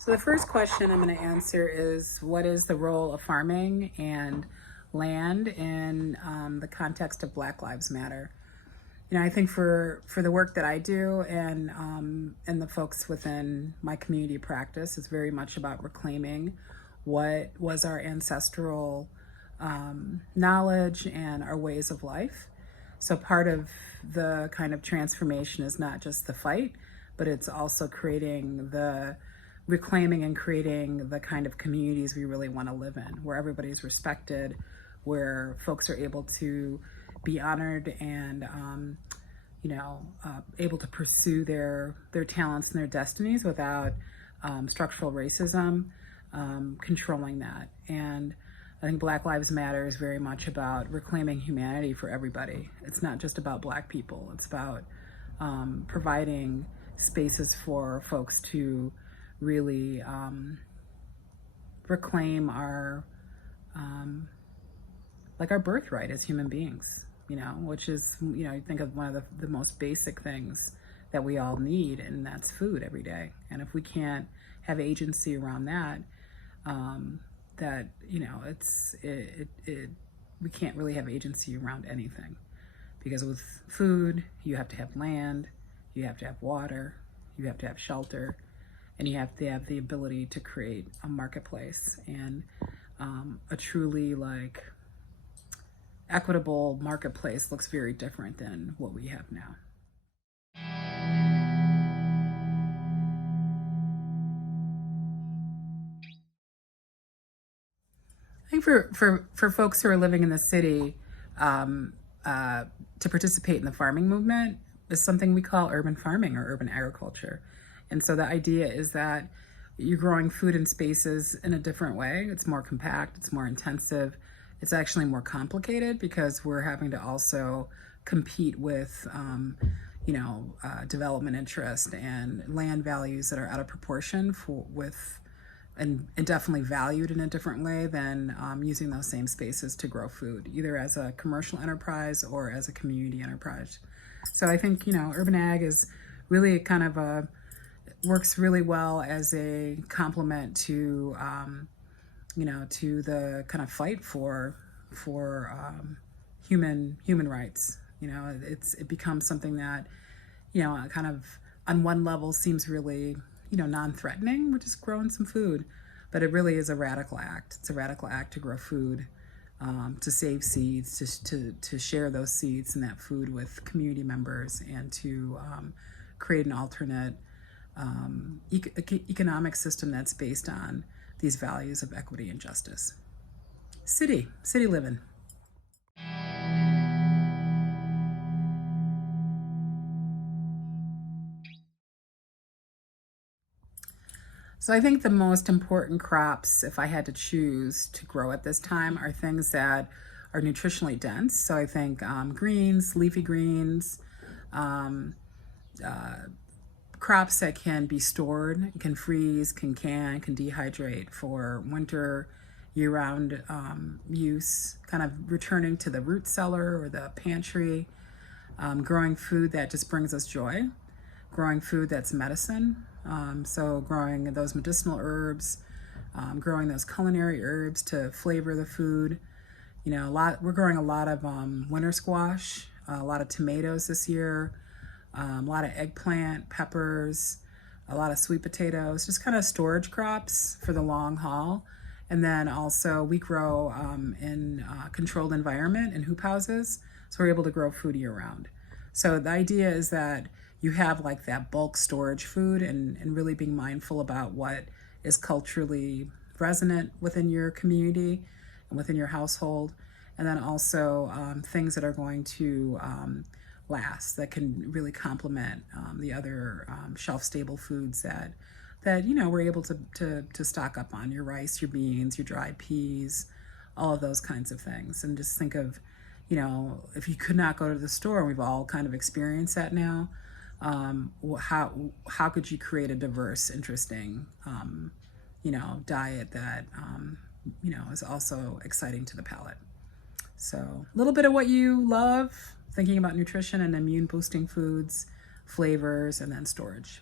So the first question I'm going to answer is, what is the role of farming and land in the context of Black Lives Matter? I think for the work that I do and the folks within my community practice, it's very much about reclaiming what was our ancestral knowledge and our ways of life. So part of the kind of transformation is not just the fight, but it's also reclaiming and creating the kind of communities we really want to live in, where everybody's respected, where folks are able to be honored and able to pursue their talents and their destinies without structural racism controlling that. And I think Black Lives Matter is very much about reclaiming humanity for everybody. It's not just about Black people. It's about providing spaces for folks to really reclaim our our birthright as human beings, which is, you think of one of the most basic things that we all need, and that's food every day. And if we can't have agency around that, we can't really have agency around anything. Because with food, you have to have land, you have to have water, you have to have shelter, and you have to have the ability to create a marketplace and a truly equitable marketplace looks very different than what we have now. I think for folks who are living in the city, to participate in the farming movement is something we call urban farming or urban agriculture. And so the idea is that you're growing food in spaces in a different way. It's more compact, it's more intensive, it's actually more complicated because we're having to also compete with development interest and land values that are out of proportion and definitely valued in a different way than using those same spaces to grow food, either as a commercial enterprise or as a community enterprise. So I think, urban ag is really kind of works really well as a complement to, to the kind of fight for human rights. It becomes something that, kind of on one level seems really, non-threatening. We're just growing some food, but it really is a radical act. It's a radical act to grow food, to save seeds, to share those seeds and that food with community members, and to create an alternate economic system that's based on these values of equity and justice. City living. So I think the most important crops, if I had to choose to grow at this time, are things that are nutritionally dense. So I think greens, leafy greens, crops that can be stored, can freeze, can dehydrate for winter, year-round use, kind of returning to the root cellar or the pantry, growing food that just brings us joy, growing food that's medicine, so growing those medicinal herbs, growing those culinary herbs to flavor the food. We're growing a lot of winter squash, a lot of tomatoes this year, a lot of eggplant, peppers, a lot of sweet potatoes, just kind of storage crops for the long haul. And then also we grow in controlled environment in hoop houses, so we're able to grow food year round. So the idea is that you have that bulk storage food and really being mindful about what is culturally resonant within your community and within your household. And then also things that are going to last, that can really complement the other shelf-stable foods that we're able to stock up on: your rice, your beans, your dried peas, all of those kinds of things. And just think of, if you could not go to the store, and we've all kind of experienced that now, how could you create a diverse, interesting, diet that is also exciting to the palate? So a little bit of what you love, thinking about nutrition and immune boosting foods, flavors, and then storage.